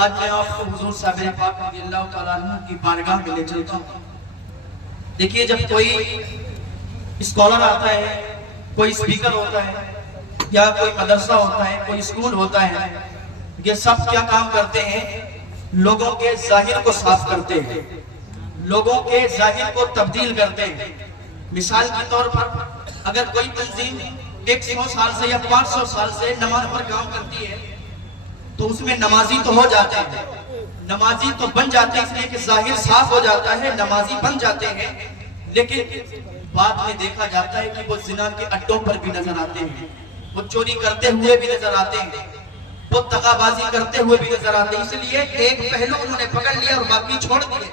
آج میں آپ کو حضور صابر پاک رضی اللہ تعالیٰ عنہ کی بارگاہ میں لے چلتا ہوں۔ دیکھیے جب کوئی اسکالر آتا ہے، کوئی اسپیکر ہوتا ہے، یا کوئی مدرسہ ہوتا ہے، کوئی اسکول ہوتا ہے، یہ سب کیا کام کرتے ہیں؟ لوگوں کے ظاہر کو صاف کرتے ہیں، لوگوں کے ظاہر کو تبدیل کرتے ہیں۔ مثال کے طور پر اگر کوئی تنظیم 100 سال سے یا 500 سال سے نماز پر کام کرتی ہے تو اس میں نمازی تو ہو جاتے ہیں، نمازی تو بن جاتے ہیں، اس لیے کہ ظاہر صاف ہو جاتا ہے، نمازی بن جاتے ہیں، لیکن بعد میں دیکھا جاتا ہے کہ وہ زنا کے اڈوں پر بھی نظر آتے ہیں، وہ چوری کرتے ہوئے بھی نظر آتے ہیں، وہ دغا بازی کرتے ہوئے بھی نظر آتے ہیں۔ اس لیے ایک پہلو انہوں نے پکڑ لیا اور باقی چھوڑ دیے۔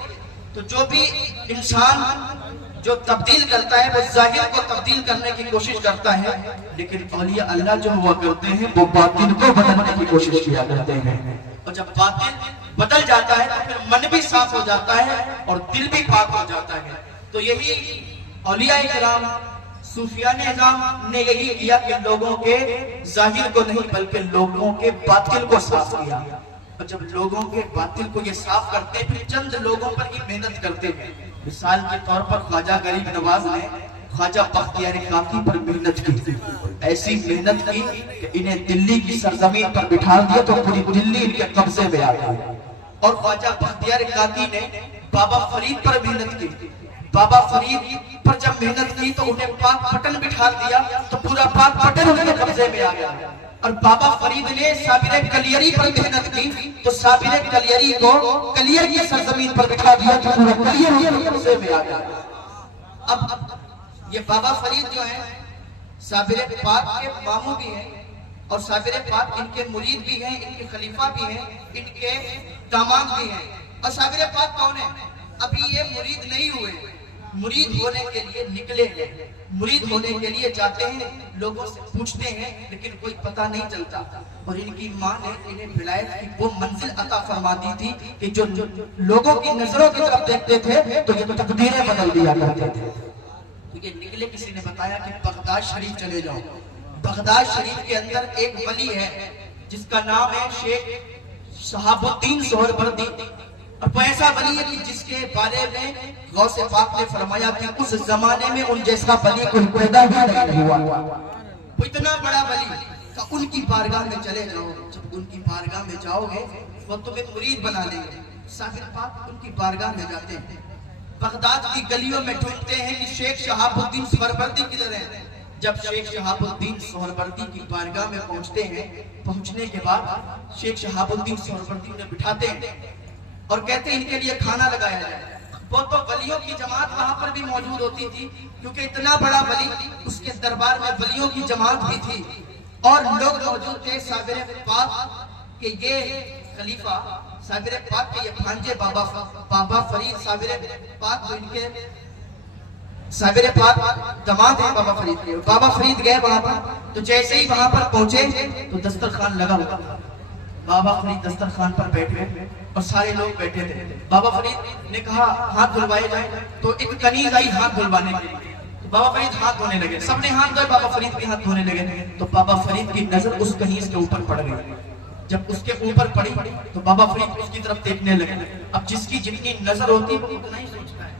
تو جو بھی انسان جو تبدیل کرتا ہے وہ ظاہر کو تبدیل کرنے کی کوشش کرتا ہے، لیکن اولیاء اللہ جو ہوا کرتے ہیں وہ باطن کو بدلنے کی کوشش کیا کرتے ہیں، اور جب باطن بدل جاتا ہے تو پھر من بھی صاف ہو جاتا ہے اور دل بھی پاک ہو جاتا ہے۔ تو یہی اولیاء کرام صوفیان اعظام نے یہی کیا کہ لوگوں کے ظاہر کو نہیں بلکہ لوگوں کے باطن کو صاف کیا، اور جب لوگوں کے باطن کو یہ صاف کرتے ہیں پھر چند لوگوں پر ہی محنت کرتے ہیں۔ مثال کے طور پر خواجہ غریب نواز نے خواجہ بختیار کاکی پر محنت کی، ایسی محنت کی کہ انہیں دلی کی سرزمین پر بٹھا دیا تو پوری دلی ان کے قبضے میں آ گئی۔ اور خواجہ بختیار کاکی نے بابا فرید پر محنت کی، بابا فرید پر جب محنت کی تو انہیں پاک پٹن بٹھا دیا تو پورا پاک پٹن ان کے قبضے میں آ گیا۔ اور بابا فرید نے صابر کلیری پر محنت کی تو صابر کلیری کو کلیر کی سرزمین پر بٹھا دیا تو پورا کلیر ان کے قبضے میں آ گیا۔ اب یہ بابا فرید جو ہیں صابر پاک کے ماموں بھی ہیں، اور صابر پاک ان کے مرید بھی ہیں، ان کے خلیفہ بھی ہیں، ان کے داماد بھی ہیں۔ اور صابر پاک کون ہے؟ ابھی یہ مرید نہیں ہوئے، مرید ہونے کے لیے نکلے ہیں، مرید ہونے کے لیے جاتے ہیں، لوگوں سے پوچھتے ہیں لیکن کوئی پتہ نہیں چلتا۔ اور ان کی ماں نے انہیں ولایت کی وہ منزل عطا فرما دی تھی کہ جو لوگوں کی نظروں کی طرف دیکھتے تھے تو یہ تقدیریں بدل دیا کرتے تھے۔ تو یہ نکلے، کسی نے بتایا کہ بغداد شریف چلے جاؤ۔ بغداد شریف کے اندر ایک ولی ہے جس کا نام ہے شیخ شہاب الدین سہروردی، اور وہ ایسا ولی ہے کہ جس کے بارے میں غوث پاک نے فرمایا کہ اس زمانے میں ان جیسا ولی کوئی پیدا ہی نہیں ہوا۔ وہ اتنا بڑا ولی کہ ان کی بارگاہ میں چلے جاؤ، جب ان کی بارگاہ میں جاؤ گے وہ تمہیں مرید بنا لیں گے۔ صابر پاک ان کی بارگاہ میں جاتے ہیں، بغداد کی گلیوں میں ڈھونڈتے ہیں کہ شیخ شہاب الدین سہروردی کدھر ہے۔ جب شیخ شہاب الدین سہروردی کی بارگاہ میں پہنچتے ہیں، پہنچنے کے بعد شیخ شہاب الدین سہروردی انہیں بٹھاتے ہیں اور کہتے ہیں ان کے لیے کھانا لگایا جائے۔ وہ تو ولیوں کی جماعت وہاں پر بھی موجود ہوتی تھی، کیونکہ اتنا بڑا ولی، اس کے دربار میں ولیوں کی جماعت بھی تھی اور لوگ موجود تھے۔ صابر پاک کے یہ خلیفہ، صابر پاک کے یہ بھانجے بابا فرید صابر پاک، ان کے صابر پاک داماد ہیں بابا فرید کے۔ بابا فرید گئے وہاں پر، تو جیسے ہی وہاں پر پہنچے تو دسترخوان لگا ہوا تھا، بابا فرید دسترخوان پر بیٹھے اور سارے لوگ بیٹھے تھے۔ بابا فرید نے کہا ہاتھ دھلوائے جائیں، تو ایک کنیز آئی ہاتھ دھلوانے کے لیے، بابا فرید ہاتھ دھونے لگے، سب نے ہاتھ دھوئے، بابا فرید بھی ہاتھ دھونے لگے، تو بابا فرید کی نظر اس کنیز کے اوپر پڑ گئی۔ جب اس کے اوپر پڑی تو بابا فرید اس کی طرف دیکھنے لگے۔ اب جس کی جتنی نظر ہوتی ہے وہ اتنا ہی سوچتا ہے،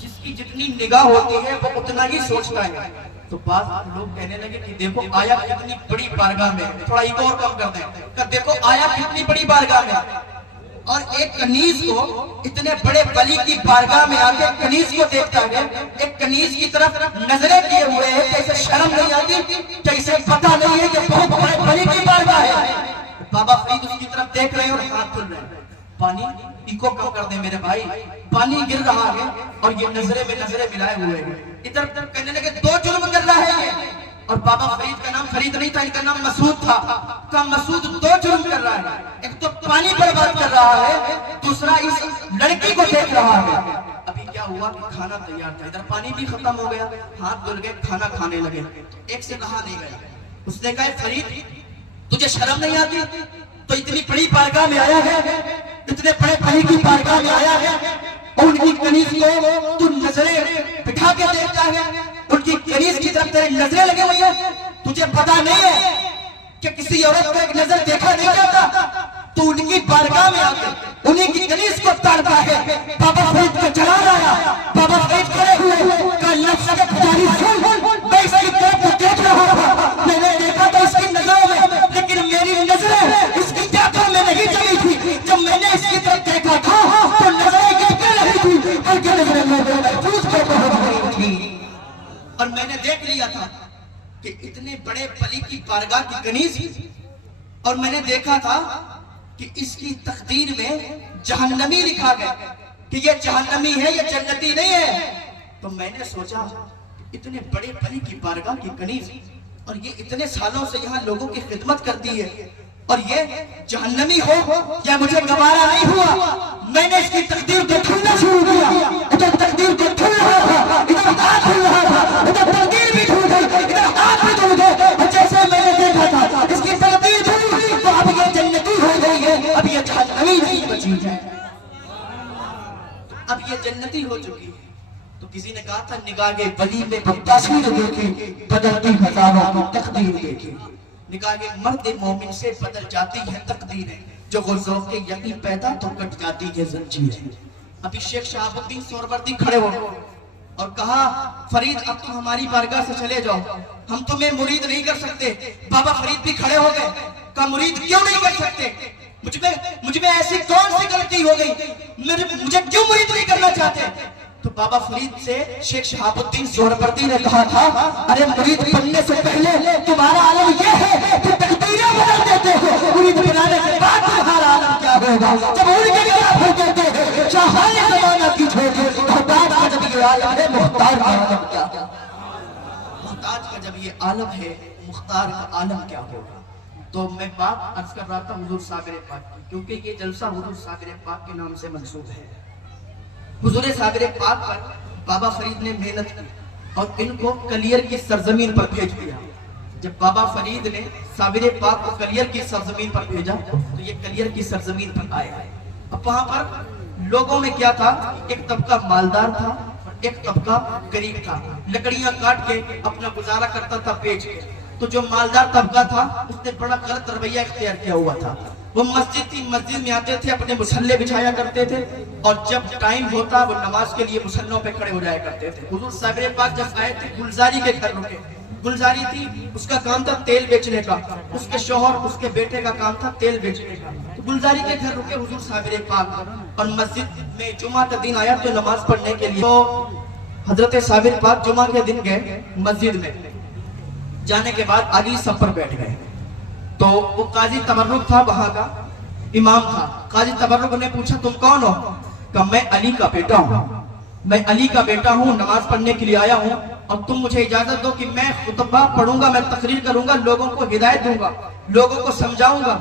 جس کی جتنی نگاہ ہوتی ہے وہ اتنا ہی سوچتا ہے۔ تو بعض لوگ کہنے لگے کہ دیکھو آیا کتنی بڑی بارگاہ میں، تھوڑا ایگو اور کم کر دیں کہ دیکھو آیا کتنی بڑی بارگاہ میں، اور ایک کنیز کو اتنے بڑے ولی کی بارگاہ میں آ کے کنیز کو دیکھتا ہے، ایک کنیز کی طرف نظریں کیے ہوئے ہے، کیسے شرم نہیں آتی، کیسے پتہ نہیں ہے کہ بہت بڑے ولی کی بارگاہ ہے۔ بابا فرید اس کی طرف دیکھ رہے ہیں اور ہاتھ دھل رہے ہیں۔ پانی ایکو کم کر دیں میرے بھائی، پانی گر رہا ہے اور یہ نظریں میں نظریں ملائے ہوئے ہیں۔ ادھر کہنے لگے دو جرم کر رہا ہے یہ، اور بابا فرید کا نام فرید نہیں تھا، ان کا نام مسعود تھا، کہ مسعود دو جرم کر رہا ہے، ایک تو پانی برباد کر رہا ہے، دوسرا اس لڑکی کو دیکھ رہا ہے۔ ابھی کیا ہوا کہ کھانا تیار تھا، ادھر پانی بھی ختم ہو گیا، ہاتھ دھل گئے، کھانا کھانے لگے۔ ایک سے کہا نہیں گیا، اس نے کہا فرید تجھے شرم نہیں آتی، تو اتنی بڑی بارگاہ میں آیا ہے، اتنے بڑے ولی کی بارگاہ میں آیا ہے، اور ان کی کنیز کو تو نظریں بٹھا کے دیکھتا ہے، ان کی کنیز کی طرف تیری نظریں لگے ہوئی ہیں، تجھے پتا نہیں ہے کہ کسی عورت کو ایک نظر دیکھا نہیں جاتا، تو ان کی بارگاہ میں آ دیکھ لیا تھا کہ اتنے بڑے ولی کی بارگاہ کی کنیز، اور میں نے دیکھا تھا کہ اس کی تقدیر میں جہنمی لکھا گیا کہ یہ جہنمی ہے، یہ جنتی نہیں ہے۔ تو میں نے سوچا اتنے بڑے ولی کی بارگاہ کی کنیز، اور یہ اتنے سالوں سے یہاں لوگوں کی خدمت کرتی ہے، اور یہ جہنمی ہو یا مجھے گوارا نہیں ہوا۔ میں نے اس کی تقدیر کو کھولنا شروع کیا، ادھر تقدیر کو کھول رہا تھا، ادھر ہاتھ کھول رہا تھا، ادھر تقدیر بھی کھول گئی، ادھر ہاتھ بھی کھول گئے، اور جیسے میں نے دیکھا تھا اس کی تقدیر کھل گئی تو اب یہ جنتی ہو گئی ہے، اب یہ جہنمی نہیں بچی ہے، اب یہ جنتی ہو چکی ہے۔ تو کسی نے کہا تھا نگاہ ولی میں تصویر دیکھی، بدلتی ہزاروں کی تقدیر دیکھی۔ نگاہ مرد مومن سے بدل جاتی ہے تقدیریں، جو غزوف کے یقین پیدا تو کٹ جاتی ہے زنجیریں۔ ابھی شیخ شہاب الدین سہروردی کھڑے ہو اور کہا فرید اب تم ہماری بارگاہ سے چلے جاؤ، ہم تمہیں مرید نہیں کر سکتے۔ بابا فرید بھی کھڑے ہو گئے، کہا مرید کیوں نہیں کر سکتے؟ مجھ میں ایسی کون سی غلطی ہو گئی، مجھے کیوں مرید نہیں کرنا چاہتے؟ تو بابا فرید سے شیخ شہاب الدین سہروردی نے کہا تھا ارے مرید بننے سے پہلے تمہارا عالم یہ ہے کہ تقدیریں بدل دیتے ہو، مرید بنانے کے بعد تمہارا عالم کیا ہوگا؟ جب ان کے خلاف ہو دیتے ہیں چاہے زمانہ کی چھوٹے، محتاج کا جب یہ عالم ہے مختار کا عالم کیا؟ محتاج کا جب یہ عالم ہے مختار کا عالم کیا ہوگا؟ تو میں بات عرض کر رہا تھا حضور صابر پاک کی، کیونکہ یہ جلسہ حضور صابر پاک کے نام سے منسوب ہے۔ حضور صابر پاک پر بابا فرید نے محنت کی اور ان کو کلیر کی سرزمین پر بھیج دیا۔ جب بابا فرید نے صابر پاک کو کلیر کی سرزمین پر بھیجا تو یہ کلیر کی سرزمین پر آیا۔ اب وہاں پر لوگوں میں کیا تھا، ایک طبقہ مالدار تھا اور ایک طبقہ غریب تھا، لکڑیاں کاٹ کے اپنا گزارا کرتا تھا بیچ کے۔ تو جو مالدار طبقہ تھا اس نے بڑا غلط رویہ اختیار کیا ہوا تھا، وہ مسجد میں آتے تھے، اپنے مصلے بچھایا کرتے تھے، اور جب ٹائم ہوتا وہ نماز کے لیے مصلوں پہ کھڑے ہو جایا کرتے تھے۔ حضور صابر پاک جب آئے تھے گلزاری کے گھر رکے، گلزاری تھی، اس کا کام تھا تیل بیچنے کا، اس کے شوہر اس کے بیٹے کا کام تھا تیل بیچنے کا۔ تو گلزاری کے گھر رکے حضور صابر پاک، اور مسجد میں جمعہ کا دن آیا تو نماز پڑھنے کے لیے تو حضرت صابر پاک جمعہ کے دن گئے مسجد میں، جانے کے بعد اگلی صف پر بیٹھ گئے۔ تو وہ قاضی تبرک تھا، وہاں کا امام تھا۔ قاضی تبرک نے پوچھا تم کون ہو؟ کہ میں علی کا بیٹا ہوں، میں علی کا بیٹا ہوں، نماز پڑھنے کے لیے آیا ہوں، اور تم مجھے اجازت دو کہ میں خطبہ پڑھوں گا، میں تقریر کروں گا، لوگوں کو ہدایت دوں گا، لوگوں کو سمجھاؤں گا۔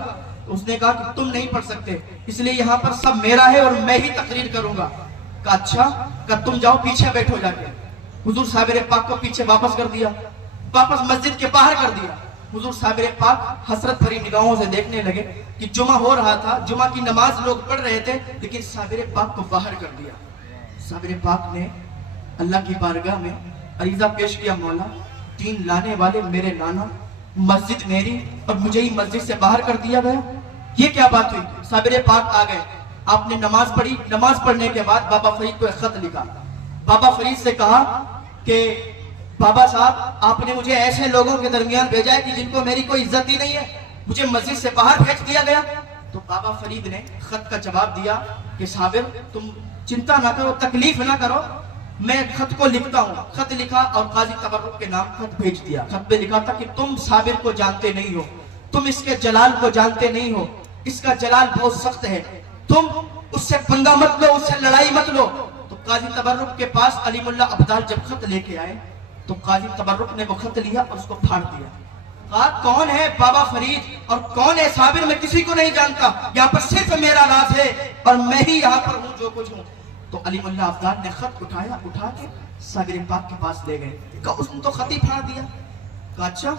اس نے کہا کہ تم نہیں پڑھ سکتے، اس لیے یہاں پر سب میرا ہے اور میں ہی تقریر کروں گا۔ کہا اچھا، کہ تم جاؤ پیچھے بیٹھو جا کے۔ حضور صابر پاک کو پیچھے واپس کر دیا، واپس مسجد کے باہر کر دیا۔ حضور صابر پاک حسرت بھری نگاہوں سے دیکھنے لگے کہ جمعہ ہو رہا تھا، جمعہ کی نماز لوگ پڑھ رہے تھے، لیکن صابر پاک کو باہر کر دیا۔ صابر پاک نے اللہ کی بارگاہ میں عریضہ پیش کیا، مولا دین لانے والے میرے لانا، مسجد میری اور مجھے ہی مسجد سے باہر کر دیا گیا، یہ کیا بات ہوئی؟ صابر پاک آ گئے، آپ نے نماز پڑھی، نماز پڑھنے کے بعد بابا فرید کو ایک خط لکھا۔ بابا فرید سے کہا کہ بابا صاحب آپ نے مجھے ایسے لوگوں کے درمیان بھیجا ہے کہ جن کو میری کوئی عزت ہی نہیں ہے، مجھے مسجد سے باہر بھیج دیا گیا۔ تو بابا فرید نے خط کا جواب دیا کہ صابر تم چنتا نہ کرو، تکلیف نہ کرو، میں خط کو لکھتا ہوں۔ خط لکھا اور قاضی تبرک کے نام خط بھیج دیا۔ خط پہ لکھا تھا کہ تم صابر کو جانتے نہیں ہو، تم اس کے جلال کو جانتے نہیں ہو، اس کا جلال بہت سخت ہے، تم اس سے پنگا مت لو، اس سے لڑائی مت لو۔ تو قاضی تبرک کے پاس علیم اللہ ابدال جب خط لے کے آئے تو قاضی تبرک نے وہ خط لیا اور اس کو پھاڑ دیا۔ کہا کون ہے بابا فرید اور کون ہے صابر، میں کسی کو نہیں جانتا، یہاں پر صرف میرا راز ہے اور میں ہی یہاں پر ہوں جو کچھ ہوں۔ تو علیم اللہ ابدال نے خط اٹھایا، اٹھا کے صابر پاک کے پاس لے گئے۔ کہا اس نے تو خط ہی پھاڑ دیا۔ کہا اچھا،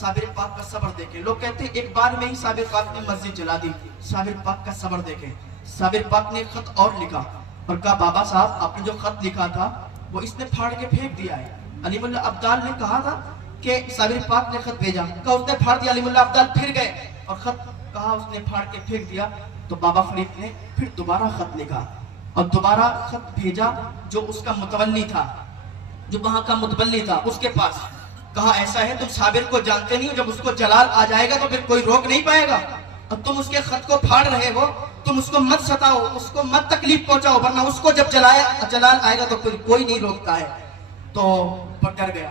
صابر پاک کا صبر دیکھیں، لوگ کہتے ہیں ایک بار میں ہی صابر پاک نے مسجد جلا دی، صابر پاک کا صبر دیکھیں۔ صابر پاک نے خط اور لکھا اور کہا بابا صاحب آپ نے جو خط لکھا تھا وہ اس نے پھاڑ کے پھینک دیا ہے۔ علیم اللہ ابدال نے کہا تھا کہ صابر پاک نے خط بھیجا، کہا اس نے پھاڑ دیا۔ علیم اللہ ابدال پھر گئے اور خط کہا اس نے پھاڑ کے پھینک دیا۔ تو بابا فرید نے پھر دوبارہ خط لکھا اور دوبارہ خط بھیجا جو اس کا متولی تھا، جو وہاں کا متولی تھا اس کے پاس۔ کہا ایسا ہے تم صابر کو جانتے نہیں، جب اس کو جلال آ جائے گا تو پھر کوئی روک نہیں پائے گا، اور تم اس کے خط کو پھاڑ رہے ہو، تم اس کو مت ستاؤ، اس کو مت تکلیف پہنچاؤ، ورنہ اس کو جب جلال آئے گا تو پھر کوئی نہیں روکتا ہے۔ تو ڈر گیا،